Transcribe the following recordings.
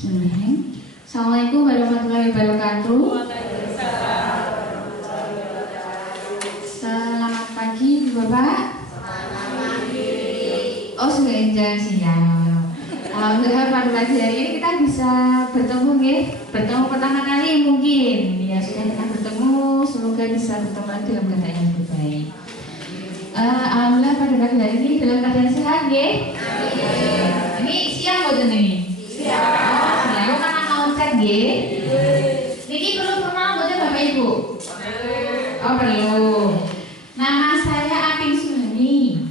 Bismillahirrahmanirrahim. Assalamualaikum warahmatullahi wabarakatuh. Selamat pagi Bapak. Selamat pagi. Oh sudah enjoy siang. Alhamdulillah pada pagi hari ini kita bisa bertemu bertemu pertama kali mungkin. Ya sudah kita bertemu, semoga bisa bertemu lagi dalam keadaan yang lebih baik. Alhamdulillah pada pagi hari ini dalam keadaan sehat Ini siang buat ini. Siang. Ya, karena mau cek Niki perlu kenal buatnya Bapak Ibu. Oh perlu. Nama saya Apin Sumani.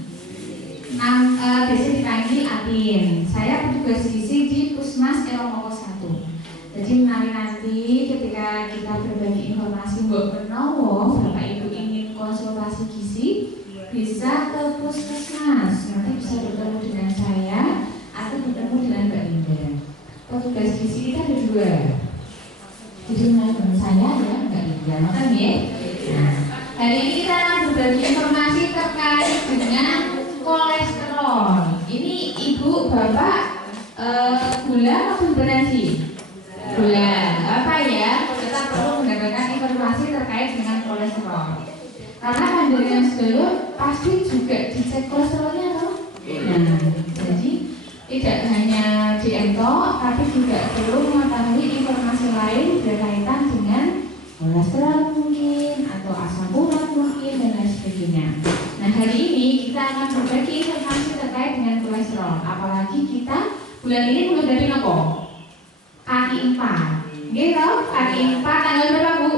Biasa dipanggil Apin. Saya petugas gizi di Puskesmas Eromoko 1. Jadi nanti ketika kita berbagi informasi Mbok Menowo, Bapak Ibu ingin konsultasi gizi, bisa ke Puskesmas. Nanti bisa bertemu dengan saya atau bertemu dengan Mbak Linda. Petugas gizi kita ada 2. Jadi dengan saya ya Mbak Linda. Makan ya. Nah, hari ini kita akan berbagi informasi terkait dengan kolesterol. Ini Ibu Bapak gula atau hipertensi? Gula. Apa ya? Kita perlu mendapatkan informasi terkait dengan kolesterol. Karena panjenengan dulu pasti juga dicek kolesterolnya toh. Nah, jadi tidak hanya dientok, tapi juga perlu mengetahui informasi lain berkaitan dengan kolesterol mungkin atau asam urat mungkin dan lain sebagainya. Nah hari ini kita akan berbagi informasi terkait dengan kolesterol. Apalagi kita bulan ini menghadapi apa? Kaki 4. Gitu, kaki 4 tanggal berapa Bu?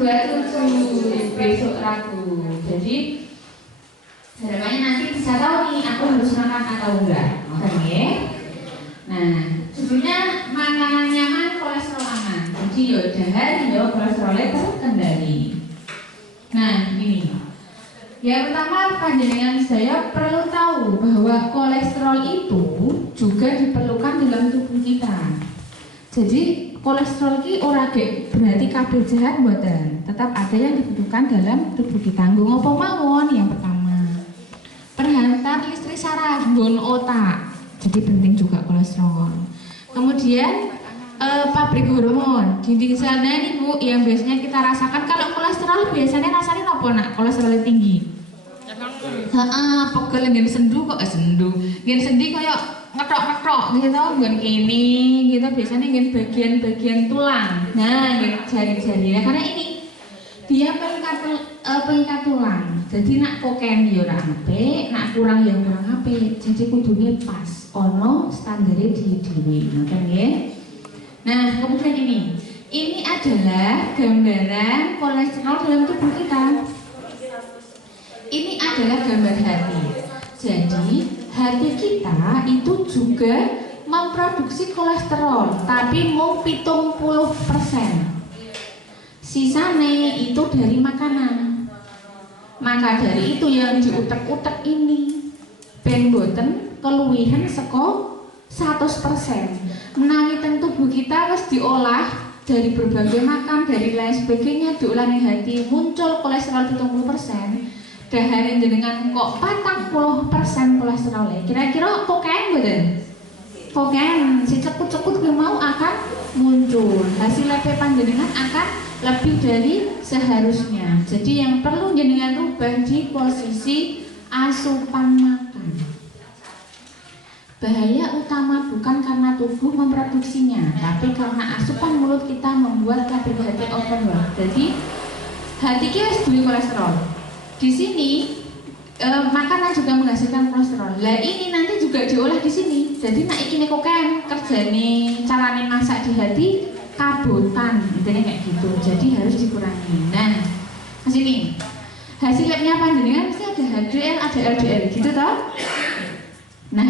27 besok Rabu. Jadi harapannya nanti bisa tahu nih aku harus makan atau enggak. Oke ya. Nah, sebenarnya makanan nyaman, kolesterol aman. Jadi yo dahar yo kolesterolnya terkendali. Nah, ini. Yang pertama panjenengan saya perlu tahu bahwa kolesterol itu juga diperlukan dalam tubuh kita. Jadi kolesterol ini ora berarti kabeh jahat mboten. Tetap ada yang dibutuhkan dalam tubuh kita. Nggo apa mawon yang pertama. Perhantar listrik saraf, nggon otak. Jadi penting juga kolesterol. Kemudian pabrik hormon. Di sana ini Bu yang biasanya kita rasakan kalau kolesterol biasanya rasanya apa nak? Kolesterol tinggi. Pegel nggen sendu kok sendu. Nggen sendi kayak ngetok-ngetok gitu, nggon kene gitu biasanya nggen bagian-bagian tulang. Nah, nggen jari-jari. Nah, karena ini dia pengikat tulang. Jadi nak koken ya ora apik, nak kurang ya kurang apik. Jadi kudune pas ono standare dhewe. Ngoten nggih. Nah, kemudian ini adalah gambaran kolesterol dalam tubuh kita. Ini adalah gambar hati. Jadi, hati kita itu juga memproduksi kolesterol, tapi mau 70%. Sisanya itu dari makanan. Maka dari itu yang diutek-utek ini ben boten keluwihan seko 100%. Menawi ten tubuh kita harus diolah dari berbagai makan, dari lain sebagainya, diolah ning hati muncul kolesterol 70%. Dahare jenengan kok 40% kolesterol. Kira-kira kokain mboten? Kokain si cekut-cekut ke mau akan muncul. Hasil lab panjenengan akan lebih dari seharusnya. Jadi yang perlu jenengan rubah di posisi asupan makan. Bahaya utama bukan karena tubuh memproduksinya, tapi karena asupan mulut kita membuat kabel hati overload. Jadi hati kita harus duwe kolesterol. Di sini makanan juga menghasilkan kolesterol. Lah ini nanti juga diolah di sini. Jadi nak iki koken kerjane carane masak di hati kabutan, intinya kayak gitu. Jadi harus dikurangi. Nah, ke sini. Hasil labnya panjenengan mesti ada HDL, ada LDL gitu toh? Nah,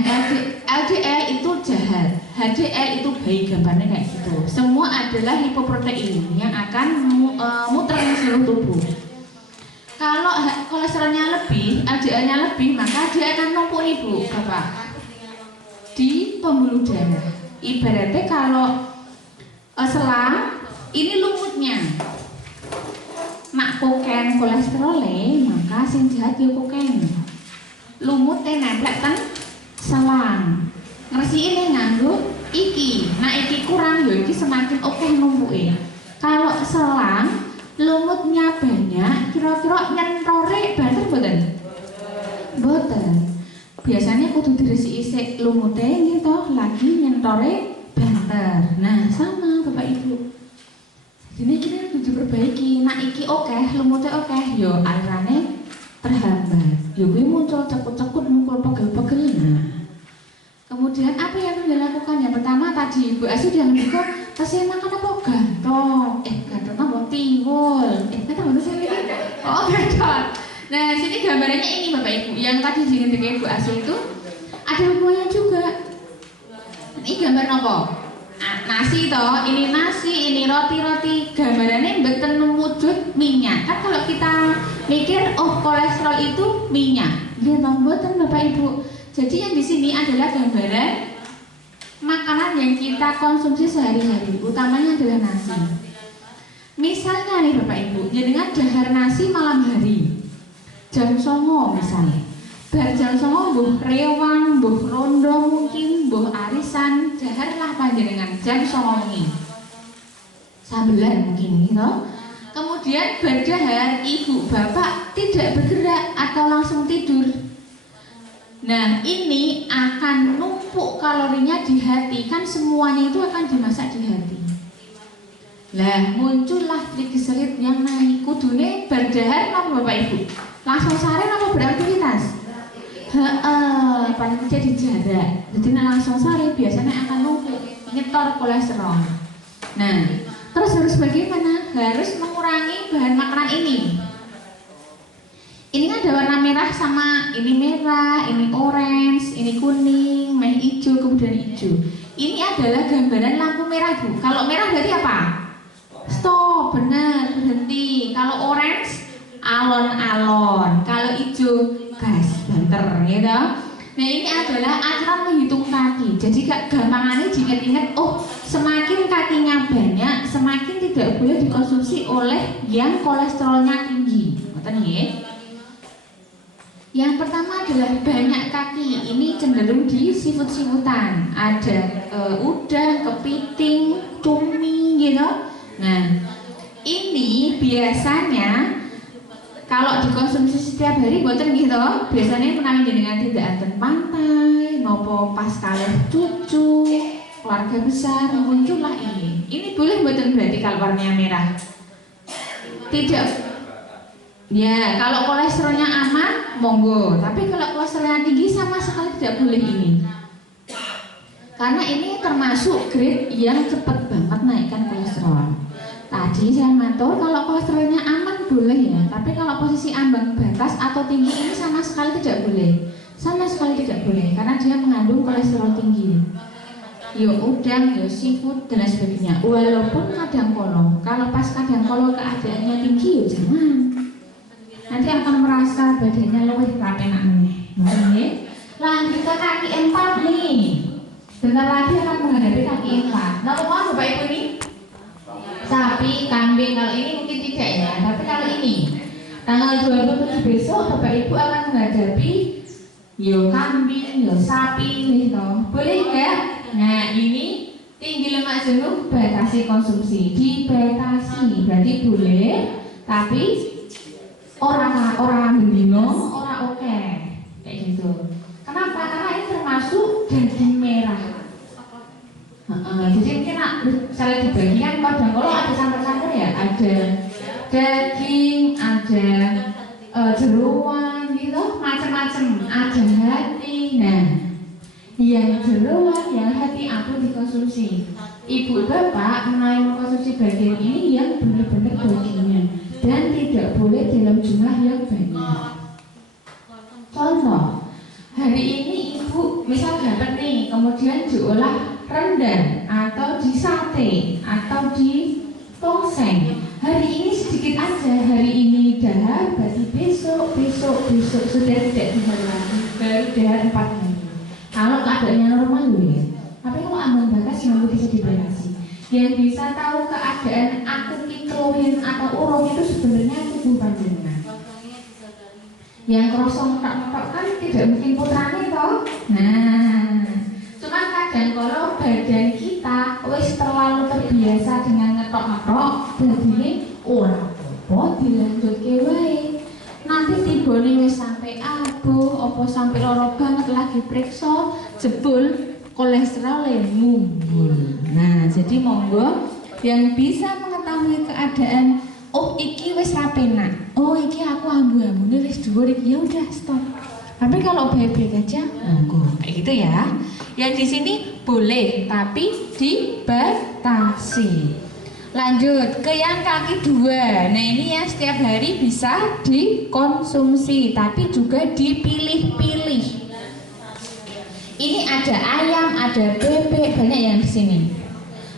LDL itu jahat, HDL itu baik, gambarnya kayak gitu. Semua adalah lipoprotein yang akan muter di seluruh tubuh. Kalau kolesterolnya lebih, LDL-nya lebih, maka dia akan numpuk Ibu, Bapak, di pembuluh darah. Ibaratnya kalau selang, ini lumutnya. Nak koken kolesterolnya, maka sing jahat ya koken. Lumutnya nempel ten selang. Ngersiin nganggo iki kurang ya iki semakin oke numpuke. Kalau selang lumutnya banyak, kira-kira nyentore banter mboten? Mboten. Biasanya kudu diresiki sik lumute gitu, lagi nyentore banter. Nah, sama Bapak Ibu. Jadi kita kudu diperbaiki. Nah, iki oke, lumute oke, yo alirane terhambat. Yo kuwi muncul cekut-cekut, mukul pegel-pegel. Nah, kemudian apa yang harus dilakukan? Yang pertama tadi Ibu Asu jangan buka kasih makan apa gantong, gantong apa tiwul, gantong apa sih? Oh gantong. Nah sini gambarannya ini Bapak Ibu, yang tadi dengan Ibu Asu itu ada hubungannya juga. Ini gambar apa? Nasi toh, ini nasi, ini roti-roti. Gambarannya mboten wujud minyak. Kan kalau kita mikir oh kolesterol itu minyak, dia mboten Bapak Ibu. Jadi yang di sini adalah gambaran makanan yang kita konsumsi sehari-hari, utamanya adalah nasi. Misalnya nih Bapak Ibu, jenengan dahar nasi malam hari, jam 09.00 misalnya. Bar jam 09.00 mbuh rewang, mbuh rondo mungkin, mbuh arisan, daharlah panjenengan jam 09.00 sambelan mungkin gitu. Kemudian berdahar ibu bapak tidak bergerak atau langsung tidur. Nah ini akan numpuk kalorinya di hati, kan semuanya itu akan dimasak di hati. Lah muncullah trigliserid yang naik. Kudune berdahar apa Bapak Ibu? Langsung sare apa beraktivitas? Paling jadi jarak. Jadi langsung sare biasanya akan numpuk, nyetor kolesterol. Nah terus harus bagaimana? Harus mengurangi bahan makanan ini. Ini kan ada warna merah sama ini merah, ini orange, ini kuning, meh hijau, kemudian hijau. Ini adalah gambaran lampu merah Bu. Kalau merah berarti apa? Stop, benar, berhenti. Kalau orange, alon-alon. Kalau hijau, gas, banter, gitu. Nah ini adalah aturan menghitung kaki. Jadi gampangannya diingat-ingat, oh semakin kakinya banyak, semakin tidak boleh dikonsumsi oleh yang kolesterolnya tinggi. Betul ya? Yang pertama adalah banyak kaki. Ini cenderung di siput-siputan. Ada udang, kepiting, cumi gitu. Nah, ini biasanya kalau dikonsumsi setiap hari boten gitu. Biasanya menawi dengan tidak anten pantai, nopo pas kalih cucu, keluarga besar muncullah ini. Ini boleh boten berarti kalau warnanya merah? Tidak. Ya, kalau kolesterolnya aman, monggo. Tapi kalau kolesterolnya tinggi sama sekali tidak boleh ini. Karena ini termasuk grade yang cepat banget naikkan kolesterol. Tadi saya matur kalau kolesterolnya aman boleh ya. Tapi kalau posisi ambang batas atau tinggi ini sama sekali tidak boleh. Sama sekali tidak boleh karena dia mengandung kolesterol tinggi. Yo udang, yo seafood dan lain sebagainya. Walaupun kadang kala, kalau pas kadang kala keadaannya tinggi yo jangan. Nanti akan merasa badannya lebih rapenak nih. Lanjut ke kaki 4 nih. Bentar lagi akan menghadapi kaki 4. Nah, mau Bapak Ibu nih? Sapi, kambing, kalau ini mungkin tidak ya. Tapi kalau ini tanggal 27 besok Bapak Ibu akan menghadapi yo kambing, yo sapi nih toh. Boleh enggak? Nah, ini tinggi lemak jenuh batasi konsumsi. Dibatasi berarti boleh, tapi orang bendino, orang oke kayak gitu. Kenapa? Karena ini termasuk daging merah. Jadi mungkin misalnya dibagikan kadang kalau ada santan-santan ya, ada daging, ada jeroan gitu, macam-macam. Ada hati. Nah, yang jeroan, yang hati apa dikonsumsi. Ibu bapak menaik mengkonsumsi bagian ini yang benar-benar dagingnya. Dan tidak boleh dalam jumlah yang banyak. Contoh, hari ini ibu misal dapat nih, kemudian diolah rendang atau di sate atau di tongseng. Hari ini sedikit aja, hari ini dahar, berarti besok sudah tidak dahar lagi, baru dahar 4 hari. Kalau keadaannya normal ya. Tapi kalau ambang batas mampu bisa dibatasi. Yang bisa tahu keadaan akut klorin atau urung itu sebenarnya tubuh panjenengan. Yang kerosong tak kan tidak mungkin putrane toh. Nah, cuma kadang kalau badan kita wis terlalu terbiasa dengan ngetok-ngetok, dadine ora apa dilanjutke wae. Nanti tibone wis sampai abuh, apa sampai loro banget lagi periksa, jebul kolesterol mumbul. Nah, jadi monggo yang bisa mengetahui keadaan, oh iki wis ra penak, oh iki aku ambu-ambune wis dhuwur iki, ya udah stop. Tapi kalau baik-baik aja, monggo kayak gitu ya. Yang di sini boleh, tapi dibatasi. Lanjut ke yang kaki 2. Nah ini yang setiap hari bisa dikonsumsi, tapi juga dipilih-pilih. Ini ada ayam, ada bebek, banyak yang di sini.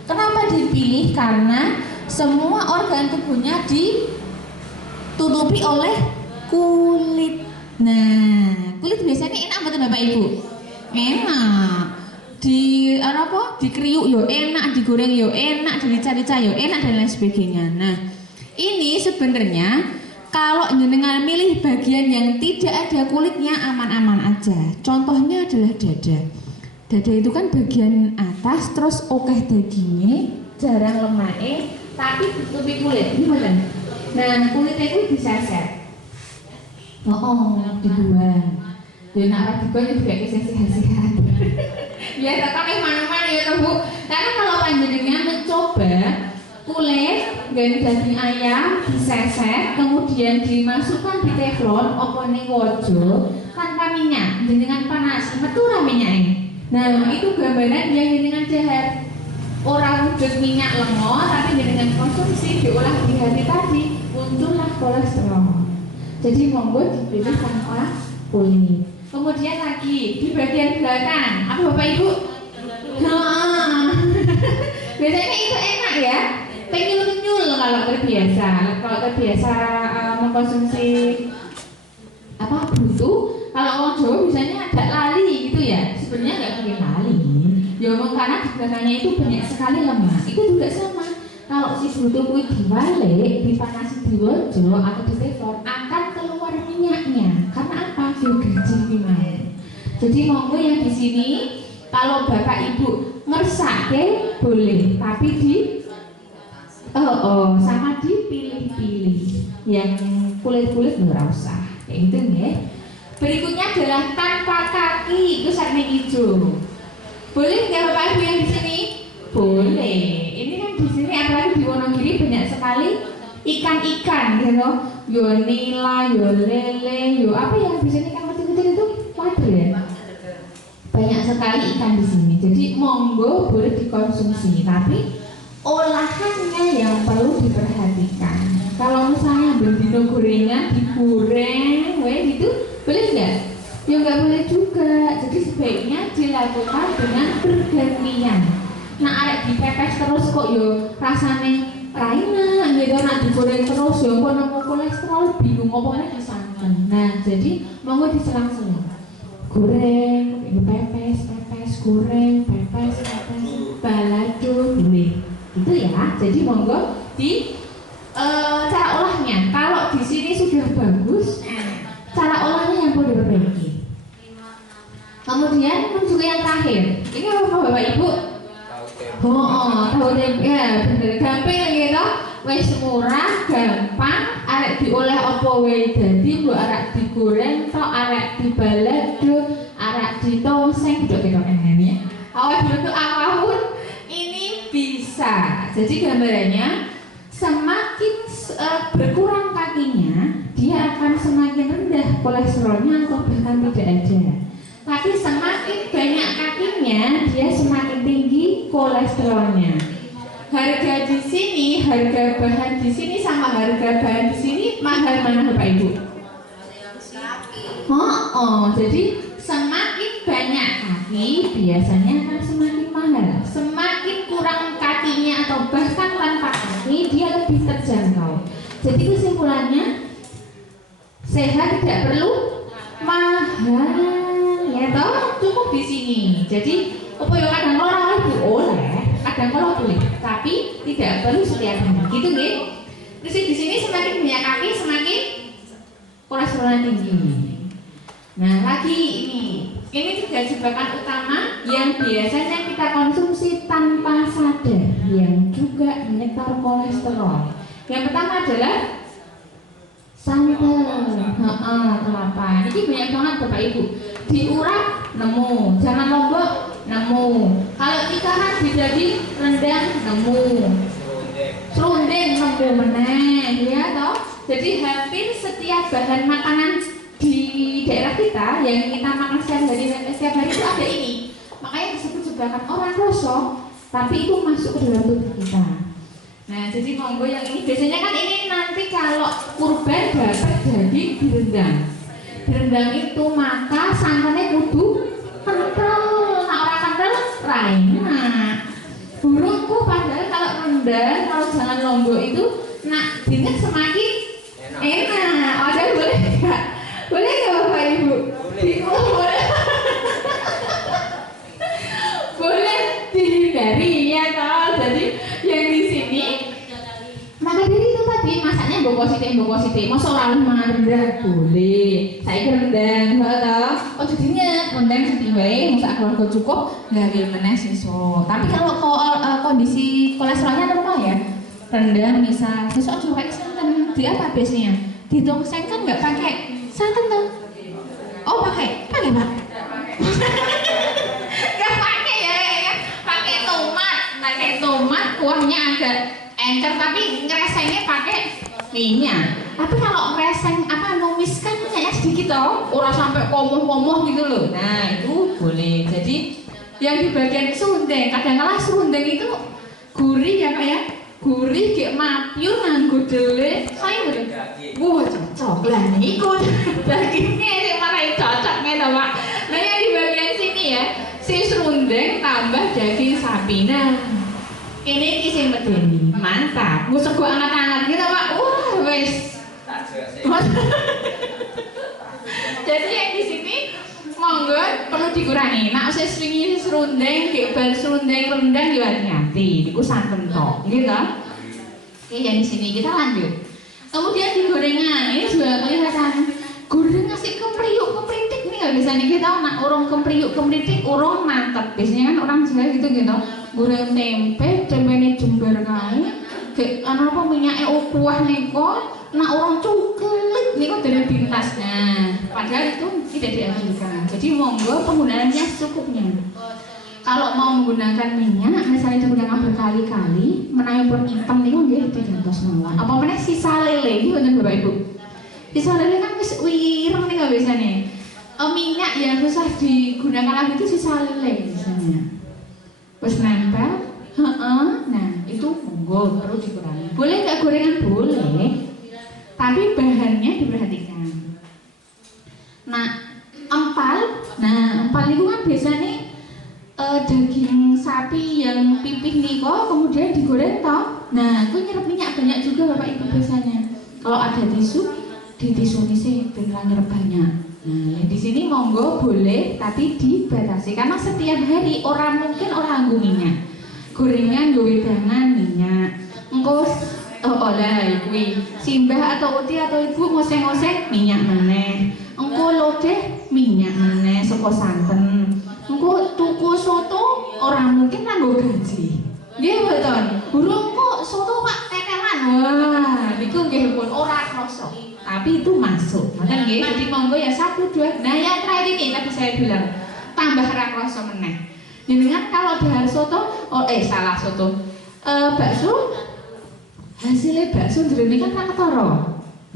Kenapa dipilih? Karena semua organ tubuhnya ditutupi oleh kulit. Nah, kulit biasanya enak betul Bapak Ibu? Enak. Dikriuk yo enak, digoreng yo enak, dirica-rica yo enak dan lain sebagainya. Nah, ini sebenarnya kalau jenengan milih bagian yang tidak ada kulitnya aman-aman aja. Contohnya adalah dada. Dada itu kan bagian atas, terus okeh dagingnya, jarang lemaknya, tapi ditutupi kulit, gimana? Nah, kulitnya itu diseset. Dibuang. Ya nak dibuang juga sehat-sehat. Ya tetap mana-mana ya Bu. Karena kalau panjenengan mencoba kulit dan daging ayam diseset, kemudian dimasukkan di teflon, opo ning wajo tanpa minyak, jenengan panas, metu ra minyake. Nah, itu gambaran yang jenengan jahat. Orang wujud minyak lengo, tapi jenengan konsumsi diolah di hari tadi, muncullah kolesterol. Jadi monggo dipilih tanpa kulit. Kemudian lagi di bagian belakang, apa Bapak Ibu? Biasanya itu enak ya, penyul-penyul kalau terbiasa. Kalau terbiasa mengkonsumsi apa butuh, kalau orang Jawa biasanya ada lali gitu ya. Sebenarnya nggak mungkin lali. Ya karena di belakangnya itu banyak sekali lemak. Itu juga sama. Kalau si butuh kulit diwalik, dipanasi di wajo atau di teflon, akan keluar minyaknya. Karena apa? Biogaji memang. Jadi monggo yang di sini, kalau Bapak Ibu ngersake boleh, tapi sama dipilih-pilih. Yang kulit-kulit nggak usah. Kayak gitu ya. Berikutnya adalah tanpa kaki, itu warna hijau. Boleh nggak Bapak Ibu yang di sini? Boleh. Ini kan di sini apalagi di Wonogiri banyak sekali ikan-ikan, gitu. Yo nila, yo lele, yo apa yang di sini kan kecil-kecil itu waduh ya. Banyak sekali ikan di sini. Jadi monggo boleh dikonsumsi, tapi olahannya yang perlu diperhatikan. Kalau misalnya bendino gorengan digoreng, gitu, boleh nggak? Ya nggak boleh juga. Jadi sebaiknya dilakukan dengan bergantian. Nah, arek dipepes terus kok yo rasane raina, gitu nak digoreng terus yo kok nemu kolesterol bingung opone disanten. Nah, jadi monggo diselang-seling. Goreng, pepes, goreng, pepes, balado, boleh. Gitu ya. Jadi monggo di cara olahnya. Kalau di sini sudah bagus, cara olahnya yang perlu diperbaiki. Kemudian menuju yang terakhir. Ini apa Bapak Ibu? Tahu tempe ya, bener gampang gitu. Wis murah, gampang, arek diolah apa wae dadi, mbok arek digoreng tok, arek dibalado, arek ditongseng, gitu ya. Awal bentuk apapun ini bisa. Jadi gambarannya semakin berkurang kakinya, dia akan semakin rendah kolesterolnya atau bahkan tidak ada. Tapi semakin banyak kakinya, dia semakin tinggi kolesterolnya. Harga di sini, harga bahan di sini sama harga bahan di sini mahal mana Bapak Ibu? Jadi semakin banyak kaki biasanya akan semakin mahal. Semakin kurang kakinya atau bahkan tanpa kaki, dia lebih terjangkau. Jadi kesimpulannya, sehat tidak perlu mahal. Ya toh, cukup di sini. Jadi apa yang kadang orang oleh, kadang kalau boleh, tapi tidak perlu setiap hari. Gitu nggih. Terus di sini semakin banyak kaki semakin kolesterol tinggi. Nah lagi ini juga jebakan utama yang biasanya kita kita konsumsi tanpa sadar yang juga menyetor kolesterol. Yang pertama adalah santan, kelapa. Ini banyak banget Bapak Ibu. Diurap nemu, jangan lombok nemu. Kalau ikan jadi rendang nemu, serundeng nemu meneh, ya toh. Jadi hampir setiap bahan makanan di daerah kita yang kita makan setiap hari itu ada ini. Makanya disebut jebakan orang kosong, tapi itu masuk ke dalam tubuh kita. Nah, jadi monggo yang ini biasanya kan ini nanti kalau kurban dapat jadi direndang. Direndang itu maka santannya kudu kental. Nah, orang kental raina. Burungku padahal kalau rendang, kalau jangan lombok itu nak dingin semakin enak. Ada boleh nggak? Boleh nggak Bapak Ibu? Boleh. Boleh dihindari ya toh. Jadi yang di sini maka dari itu tadi masaknya mbok positif. Masa orang rendang boleh. Saya rendang toh. Oh jadinya rendang sedih wae, masak keluarga cukup nggak meneh sesuk. Tapi kalau kondisi kolesterolnya normal ya, rendang misal sesuk coba santan. Di apa biasanya? Di tongseng kan nggak pakai santan tuh. Oh pakai Pak. Nggak pakai ya. Pakai tomat, kuahnya agak encer tapi ngeresengnya pakai minyak. Tapi kalau ngereseng numis kan minyaknya sedikit toh, orang sampai komoh-komoh gitu loh. Nah itu boleh. Jadi yang di bagian serundeng, kadang-kadang serundeng itu gurih ya Pak ya. Gurih kayak mapyur nganggo dele. Saya udah wah cocok lah niku. Dagingnya sih malah cocok gitu Pak. Nah yang di bagian sini ya, si serundeng tambah daging sapi. Nah ini kisah medeni, mantap. Gue sego anget-anget gitu Pak. Wah wes. Jadi yang di sini monggo perlu dikurangi. Nak saya swingi serundeng, kayak bar serundeng rendang ya hati-hati. Diku santen tok, gitu. Oke, yang di sini kita lanjut. Kemudian di gorengan ini juga kelihatan goreng ngasih kepriuk-kepritik nih nggak bisa nih kita nak orang kepriuk-kepritik orang mantep. Biasanya kan orang Jawa gitu. Goreng tempe ini jember kae, kayak apa minyaknya kuah neko, nak orang cuklik nih kok dari pintasnya. Padahal itu tidak dianjurkan. Jadi monggo penggunaannya secukupnya. Kalau mau menggunakan minyak, misalnya digunakan berkali-kali, menawi pun hitam nih nggih digantos mawon. Apa meneh sisa lele iki wonten Bapak Ibu. Sisa lele kan wis wireng nih nggak bisa nih. Minyak yang susah digunakan lagi itu sisa lele biasanya. Wis nempel, nah itu monggo perlu dikurangi. Boleh nggak gorengan? Boleh, tapi bahannya diperhatikan. Nah, empal itu kan biasanya daging sapi yang pipih niko kemudian digoreng toh. Nah, itu nyerap minyak banyak juga Bapak Ibu biasanya. Kalau ada tisu, di tisu ini sih nyerap banyak. Nah, di sini monggo boleh tapi dibatasi karena setiap hari orang mungkin orang nganggo minyak. Gorengan nggo wedangan minyak. Engko oleh kuwi simbah atau uti atau ibu ngoseng-ngoseng minyak maneh. Engko lodeh minyak maneh saka santen. Engko tuku soto orang mungkin nganggo gaji. Nggih mboten. Burung kok soto Pak tetelan. Wah, niku nggih pun ora krasa. Tapi itu masuk. Maka nggih, jadi monggo ya 1 2. Nah, yang terakhir ini tadi saya bilang tambah ra krasa meneh. Jenengan kalau dahar soto, salah soto. Bakso hasilnya bakso jerone kan ra ketara.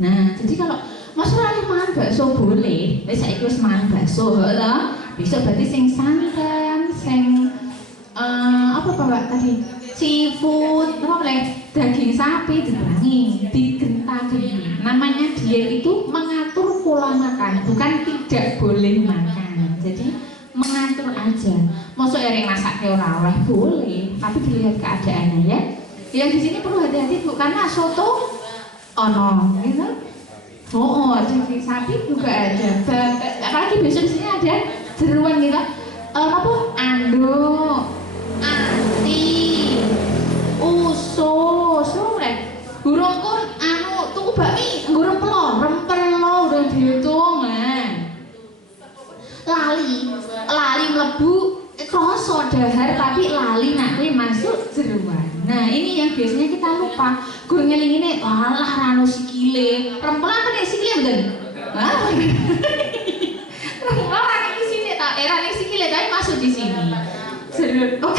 Nah, jadi kalau Mas ora mangan bakso boleh, wis saiki wis mangan bakso, lho. Besok berarti sing santan, sing apa Pak tadi? Seafood, apa boleh? Daging sapi dikurangi, digenta-genti. Namanya diet itu mengatur pola makan, bukan tidak boleh makan. Jadi mengatur aja. Masuk yang masak ke ora boleh, tapi dilihat keadaannya ya. Yang di sini perlu hati-hati Bu, karena soto ono, gitu. Daging sapi juga ada. Apalagi besok di sini ada jeruan gitu. Apa? Anduk, anti, usus, burung kon tuku bakmi, burung rempelo udah dihitung lali mlebu kroso dahar tapi lali nak kowe masuk jeruan. Nah, ini yang biasanya kita lupa. Gur ngelingine, walah rano sikile. Remplan kan sikile mboten? Hah? Remplan iki sini tak era ning sikile tapi masuk di sini. Jeruk, oh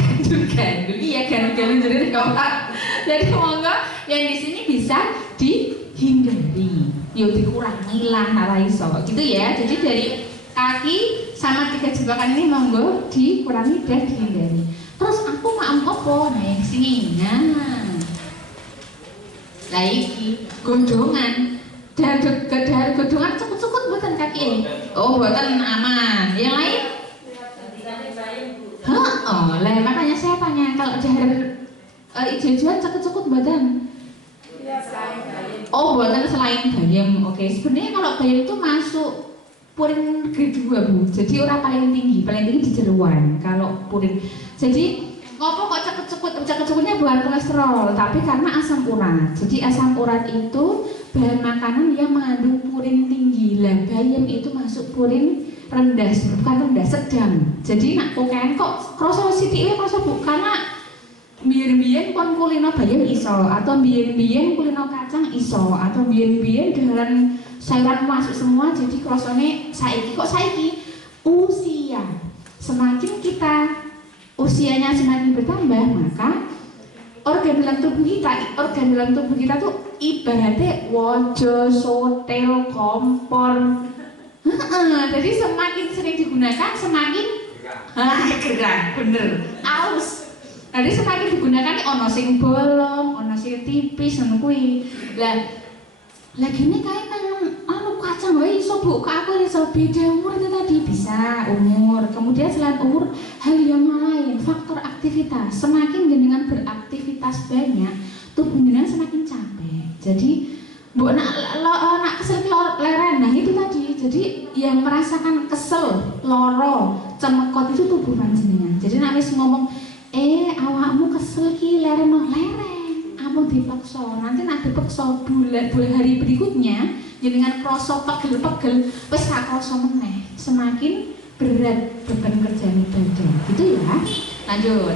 gandul, iya gandul jeruk Pak. Jadi monggo yang di sini bisa dihindari, yuk dikurangi lah nara iso, gitu ya. Jadi dari kaki sama 3 jebakan ini monggo dikurangi dan dihindari. Terus aku mau apa? Nah yang sini, nah, lagi gondongan, dahar gondongan cekut-cekut buatan kaki. Oh buatan aman. Yang lain? Oh, lah makanya saya tanya kalau dahar ijo-ijoan cekut-cekut badan. Oh, buatan selain bayam. Oke, sebenarnya kalau bayam itu masuk purin grade 2 Bu. Jadi orang paling tinggi di jeruan kalau purin. Jadi ngopo kok cekut-cekutnya bukan kolesterol, tapi karena asam urat. Jadi asam urat itu bahan makanan yang mengandung purin tinggi. Lah bayam itu masuk purin rendah, bukan rendah, sedang. Jadi nak kokain kok kroso sithik kroso Bu, karena biyen-biyen kon kulino bayam iso, atau biyen-biyen kulino kacang iso, atau biyen-biyen daharan sayuran masuk semua, jadi krosone saiki usia. Semakin kita usianya semakin bertambah, maka organ dalam tubuh kita tuh ibaratnya wajo, sotel, kompor. Jadi semakin sering digunakan semakin gerah, bener, aus. Jadi semakin digunakan nih ono sing bolong, ono sing tipis, ono kuwi. Lah gini kayak anu kacang wae iso Bu, kok aku iso beda umur itu tadi bisa umur. Kemudian selain umur, hal yang lain, faktor aktivitas. Semakin jenengan beraktivitas banyak, tubuh jenengan semakin capek. Jadi Bu nak kesel leren, nah itu tadi. Jadi yang merasakan kesel, loro, cemekot itu tubuh panjenengan. Jadi nek wis ngomong, awakmu kesel ki leren, ampun dipaksa. Nanti nak dipaksa bulan hari berikutnya, jenengan kroso pegel-pegel, wis gak kroso meneh. Semakin berat beban kerjaan badan. Gitu ya. Lanjut.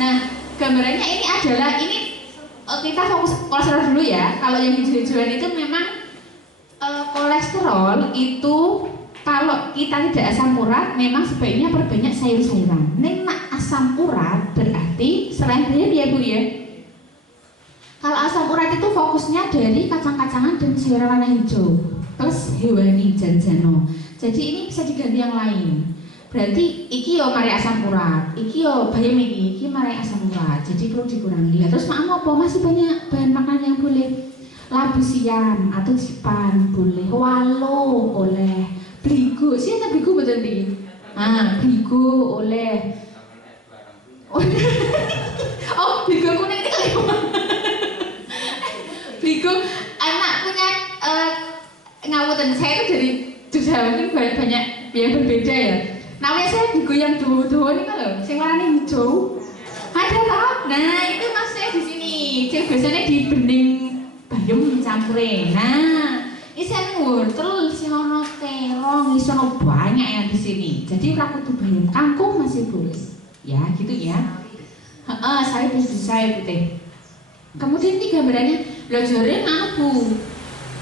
Nah, gambarannya ini adalah kita fokus kolesterol dulu ya. Kalau yang hijau-hijauan itu memang kolesterol itu kalau kita tidak asam urat memang sebaiknya perbanyak sayur-sayuran. Nak asam urat berarti selain bayam ya Bu ya. Kalau asam urat itu fokusnya dari kacang-kacangan dan sayuran warna hijau plus hewani janjano. Jadi ini bisa diganti yang lain. Berarti iki yo mari asam urat, iki yo bayam iki mari asam urat. Jadi perlu dikurangi. Lah terus mau apa? Masih banyak bahan makanan yang boleh. Labu siam atau jipan boleh, walo oleh, bligo, sih ada bligo betul nih. Bligo oleh. Oh, bligo kuning ini kali. Bligo anak punya ngawutan saya itu dari Jogja mungkin banyak yang berbeda ya. Namanya saya bligo yang dowo-dowo ini kalau, yang warnanya hijau. Ada toh? Nah itu maksudnya di sini. Cek biasanya di bening bayam campure. Nah, isen ngur terus ono terong, isono banyak yang di sini. Jadi ora kudu bayam, kangkung masih boleh. Ya, gitu ya. Saya putih. Kemudian ini gambarannya, lho jare anu Bu.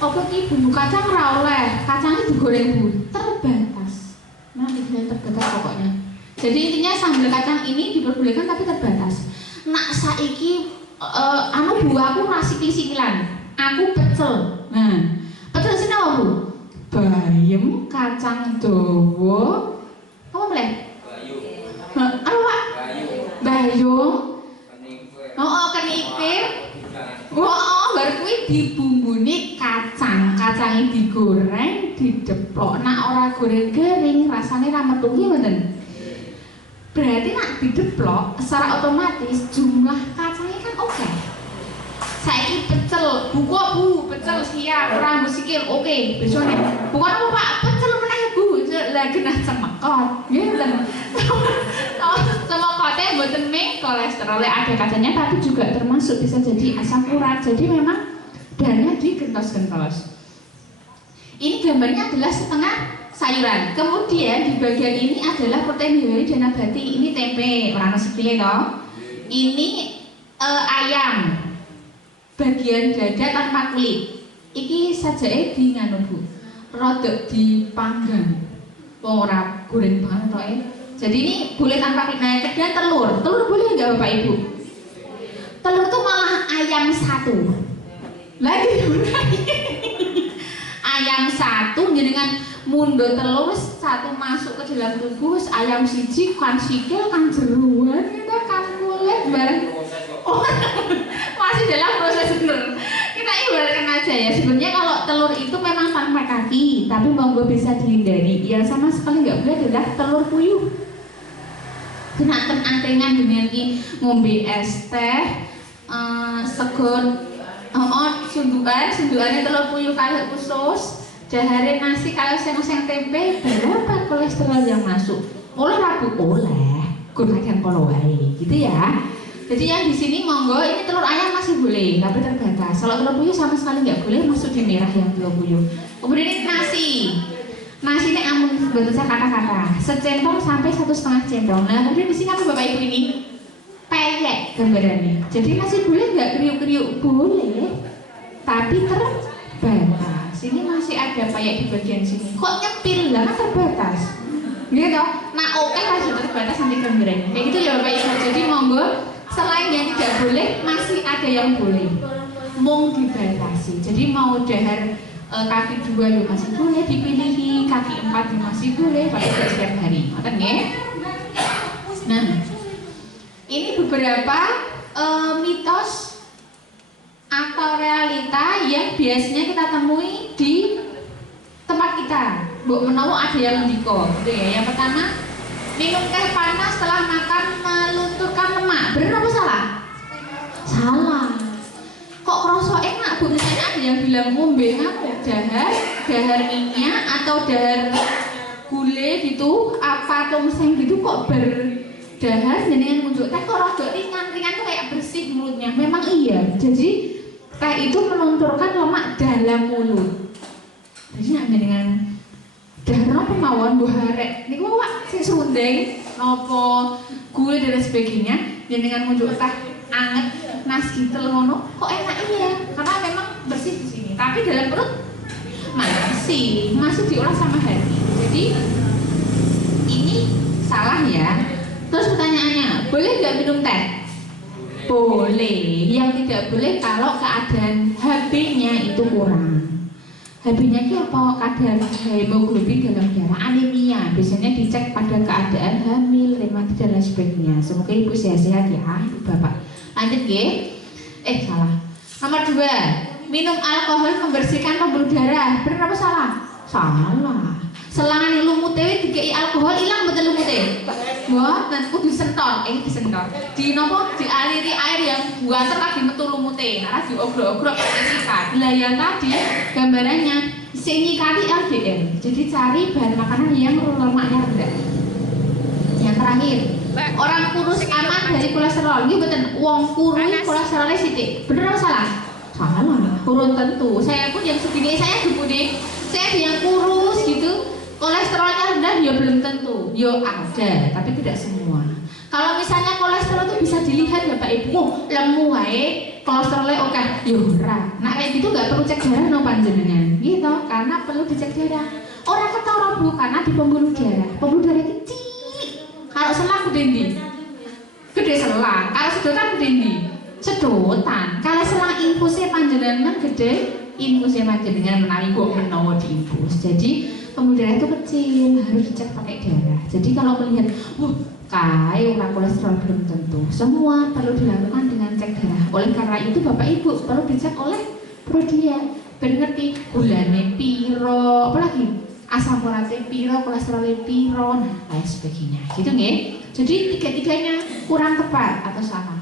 Apa ki bumbu kacang ora oleh, kacangnya digoreng Bu, terbatas. Nah, ini terbatas pokoknya. Jadi intinya sambal kacang ini diperbolehkan tapi terbatas. Nak saiki Bu aku nasi sikilan. Aku pecel. Nah, pecel sini apa Bu? Bayam, kacang dawa. Apa boleh? Apa Pak? Bayung. Kenipir. Baru kuwi dibumbuni kacangnya digoreng, dideplok. Nak ora goreng garing, rasanya ra metu ki mboten. Berarti nak dideplok secara otomatis jumlah kacangnya kan oke. Saiki pecel, Bu, pecel siap, rambut sikil, oke, besoknya. Bukan apa Pak, pecel meneh Bu, lah genah cemekot, gitu. Cemekotnya mboten ming kolesterol ada kacanya, tapi juga termasuk bisa jadi asam urat. Jadi memang darahnya digentos-gentos. Ini gambarnya adalah sayuran. Kemudian di bagian ini adalah protein hewani dan nabati. Ini tempe, orang sepile toh. Ini ayam. Bagian dada tanpa kulit. Iki sajake di nganu Bu. Rodok dipanggang. Wong ora goreng banget toh. Jadi ini boleh tanpa kulit. Nah, kemudian telur. Telur boleh enggak Bapak Ibu? Telur tuh malah ayam satu. Lagi ayam satu dengan mundur telur satu masuk ke dalam tubuh ayam siji kan sikil kan jeruan kita kan kulit bareng masih dalam proses bener. Kita ibaratkan aja ya, sebenarnya kalau telur itu memang tanpa kaki tapi monggo bisa dihindari. Yang sama sekali nggak boleh adalah telur puyuh. Kena angkringan dengan ngombe es teh segon sundukannya telur puyuh kali khusus jahare nasi kalau seng-seng tempe berapa kolesterol yang masuk? Oleh rabu oleh gunakan kalau wae gitu ya. Jadi yang di sini monggo ini telur ayam masih boleh tapi terbatas. Kalau telur puyuh sama sekali nggak boleh masuk di merah yang telur puyuh. Kemudian ini nasi ini amun bentuknya kata-kata secentong sampai 1,5 centong. Nah kemudian di sini apa Bapak Ibu ini? Peyek gambarannya. Jadi masih boleh nggak kriuk-kriuk? Boleh, tapi terbatas. Ini masih ada peyek di bagian sini. Kok nyempil lah kan terbatas? Gitu. Nah oke masih terbatas nanti gambarannya. Kayak gitu ya Bapak Ibu. Jadi monggo selain yang tidak boleh masih ada yang boleh. Mung dibatasi. Jadi mau dahar kaki 2 ya masih boleh dipilihi, kaki 4 ya masih boleh pada setiap hari. Ngoten nggih? Nah, ini beberapa mitos atau realita yang biasanya kita temui di tempat kita. Mbok menawa ada yang ndika, gitu ya. Yang pertama, minum teh panas setelah makan melunturkan lemak. Benar apa salah? Salah. Kok kerasa enak Bu? Misalnya ada yang bilang ngombe ngaku dahar minyak atau dahar gule gitu, apa tongseng gitu kok dahar dengan munjuk teh kok rada ringan tuh kayak bersih mulutnya. Memang iya. Jadi teh itu melunturkan lemak dalam mulut. Jadi nek dengan dahar apa mawon Bu harek niku Pak sing serundeng napa gule dan sebagainya dengan munjuk teh anget nasi telur ngono kok enak iya karena memang bersih di sini. Tapi dalam perut masih diolah sama hati. Jadi ini salah ya. Terus pertanyaannya, boleh nggak minum teh? Boleh. Yang tidak boleh kalau keadaan HB-nya itu kurang. HB-nya itu apa? Kadar hemoglobin dalam darah, anemia. Biasanya dicek pada keadaan hamil, rematik dan lain sebagainya. Semoga ibu sehat-sehat ya, ibu bapak. Lanjut ya. Salah. Nomor 2, minum alkohol membersihkan pembuluh darah. Benar apa salah? Salah. Selangan lumute dikei alkohol hilang betul lumute. Wah, dan kudu disentor, disentor. Di nopo dialiri air yang buanter lagi metu lumute. Nah, diogrok-ogrok pakai sikat. Lah yang tadi gambarannya sing nyikati LDL. Jadi cari bahan makanan yang lemaknya rendah. Yang terakhir, orang kurus aman dari kolesterol. Ini betul, wong kurus kolesterolnya sithik. Bener apa salah? Salah. Kurun tentu. Saya pun yang segini saya deh. Saya yang kurus gitu. Kolesterolnya rendah ya belum tentu, ya ada, tapi tidak semua. Kalau misalnya kolesterol itu bisa dilihat Bapak Ibu, lemu wae, kolesterolnya oke, ya ora. Nah kayak gitu nggak perlu cek darah no panjenengan, gitu, karena perlu dicek darah. Orang ketara Bu, karena di pembuluh darah kecil. Kalau selang gede ndi? Gede selang. Kalau sedotan gede ndi? Sedotan. Kalau selang infusnya panjenengan gede, infusnya panjenengan menawi kok menawa diinfus. Jadi pembuluh darah itu kecil, harus dicek pakai darah. Jadi kalau melihat, kayak orang kolesterol belum tentu. Semua perlu dilakukan dengan cek darah. Oleh karena itu Bapak Ibu perlu dicek oleh prodia. Ben ngerti gulane piro, apalagi asam uratnya piro, kolesterolnya piro, nah lain sebagainya. Gitu nggih. Jadi tiga-tiganya kurang tepat atau salah.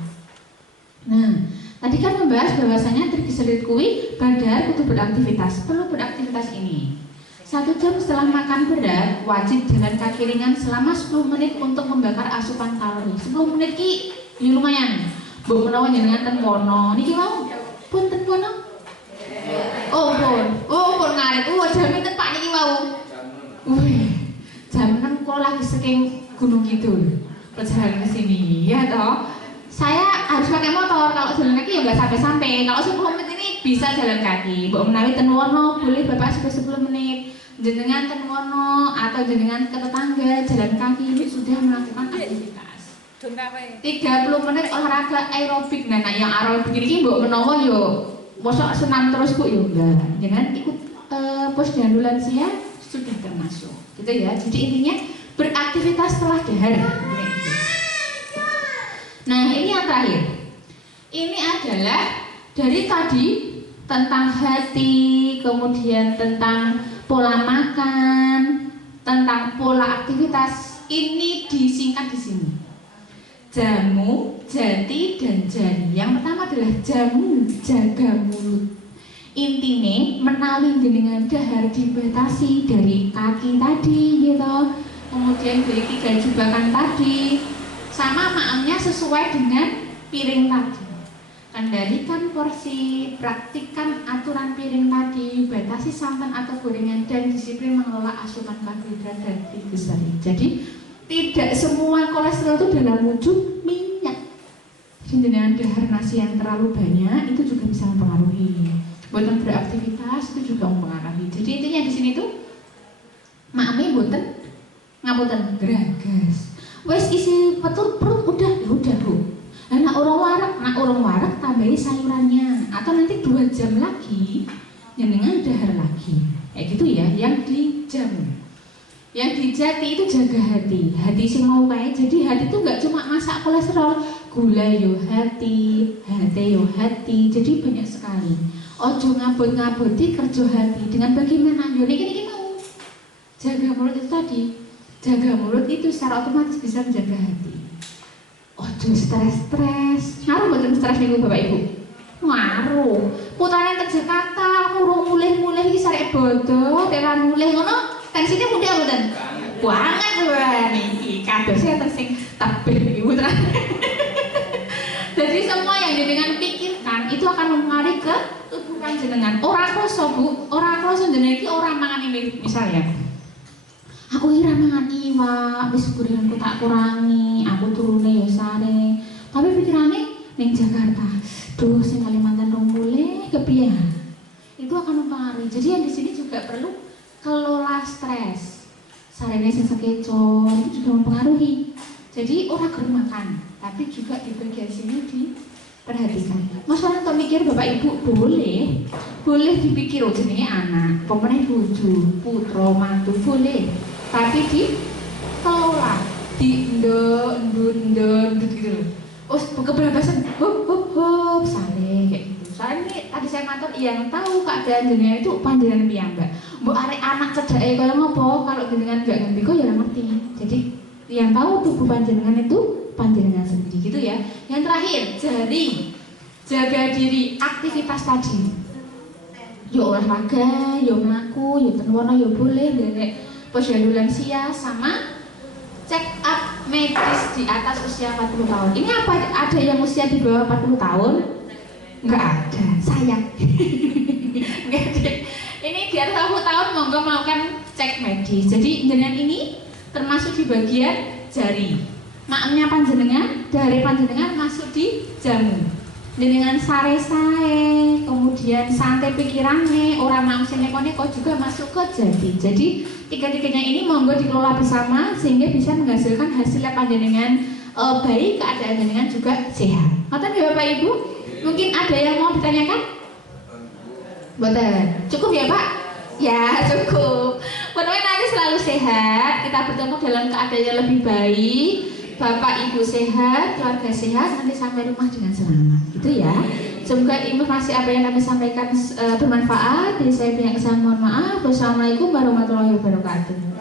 Nah, tadi kan membahas bahwasanya trigliserid kuwi badar kudu beraktivitas, perlu beraktivitas ini. 1 jam setelah makan berat, wajib jalan kaki ringan selama 10 menit untuk membakar asupan kalori. 10 menit ki, ya lumayan. Mbok menawa jenengan ten kono, niki mau pun ten kono. Oh pun ngarit. Jam ten Pak niki mau. Wih, jam 6 kok lagi saking Gunung Kidul perjalanan ke sini, ya toh. Saya harus pakai motor, kalau jalan kaki ya nggak sampai-sampai. Kalau 10 menit ini bisa jalan kaki. Mbok menawi ten wono boleh Bapak sudah 10 menit. Jenengan ten wono atau jenengan ke tetangga jalan kaki ini sudah melakukan aktivitas. 30 menit olahraga aerobik. Nah, yang aerobik ini mbok menawa yo mosok senam terus Bu yo enggak. Jangan ikut posyandu lansia sudah termasuk. Gitu ya. Jadi intinya beraktivitas setelah dahar. Nah, ini yang terakhir. Ini adalah dari tadi tentang hati, kemudian tentang pola makan, tentang pola aktivitas. Ini disingkat di sini. Jamu, jati, dan jari. Yang pertama adalah jamu, jaga mulut. Intinya menawi dengan dahar dibatasi dari kaki tadi gitu. Kemudian dari 3 jebakan tadi. Sama maamnya sesuai dengan piring tadi. Kendalikan porsi, praktikkan aturan piring tadi, batasi santan atau gorengan, dan disiplin mengelola asupan karbohidrat dan triglycerid. Jadi tidak semua kolesterol itu dalam wujud minyak. Jadi dengan dahar nasi yang terlalu banyak itu juga bisa mempengaruhi. Buatan beraktivitas itu juga mempengaruhi. Jadi intinya di sini tuh maamnya buatan ngapunten geragas. Wes isi perut udah ya udah Bu. Nak orang warak tambahi sayurannya atau nanti 2 jam lagi jenengan dahar lagi. Kayak gitu ya, yang di jamu. Yang di jati itu jaga hati. Hati sing mau kae. Jadi hati itu enggak cuma masak kolesterol, gula yo hati, hati yo hati. Jadi banyak sekali. Ojo ngabut-ngabuti kerja hati. Dengan bagaimana? Yo niki mau jaga mulut itu tadi. Jaga mulut itu secara otomatis bisa menjaga hati. Ojo stres-stres. Ngaruh betul stres nih Bapak Ibu? Ngaruh. Putrane teng Jakarta, urung mulih-mulih iki sarek bodoh, tekan mulih ngono. Tensine mudah mboten? Banget wae niki. Kadose enten sing tebih iki putrane. Jadi semua yang jenengan pikirkan itu akan mempengaruhi ke tubuh panjenengan. Ora kroso Bu, ora kroso jenengan iki ora mangan ini misalnya. Aku kira mangan iwak, wis gorenganku tak kurangi, aku turune ya sare. Tapi pikirannya ning Jakarta, duh sing Kalimantan rong mulih kepiye. Itu akan mempengaruhi. Jadi yang di sini juga perlu kelola stres. Sarene sing sekecor itu juga mempengaruhi. Jadi orang gerem makan, tapi juga di bagian sini diperhatikan. Masalah untuk mikir Bapak Ibu boleh dipikir jenenge anak, pemenang bojo, putra, mantu boleh. Tapi dikelola, ndut gitu. Oh, kebebasan, hop, sale kayak gitu. Soalnya ini tadi saya ngatur yang tahu keadaan jenengan itu panjenengan piyambak. Mbok arek anak cedake kaya ngopo, kalau jenengan enggak ngerti kok ya ngerti. Jadi yang tahu tubuh panjenengan itu panjenengan sendiri gitu ya. Yang terakhir, jari, jaga diri, aktivitas tadi. Yo olahraga, yo mlaku, yo tenwono yo boleh derek posyandu lansia sama check up medis di atas usia 40 tahun. Ini apa ada yang usia di bawah 40 tahun? Enggak ada, sayang. Enggak ada. Ini di atas 40 tahun monggo melakukan cek medis. Jadi jenengan ini termasuk di bagian jari. Maemnya panjenengan, dari panjenengan masuk di jamu. Dengan sare-sare, kemudian santai pikirannya, orang mamsi neko-neko juga masuk ke jati. Jadi tiga-tiganya ini monggo dikelola bersama sehingga bisa menghasilkan hasilnya panjenengan baik, keadaan jenengan juga sehat. Ngoten ya Bapak Ibu? Mungkin ada yang mau ditanyakan? Betul. Cukup ya Pak? Ya cukup. Mudah-mudahan nanti selalu sehat. Kita bertemu dalam keadaan yang lebih baik. Bapak Ibu sehat, keluarga sehat, nanti sampai rumah dengan selamat. Gitu ya. Semoga informasi apa yang kami sampaikan bermanfaat. Jadi saya pihak saya mohon maaf. Wassalamualaikum warahmatullahi wabarakatuh.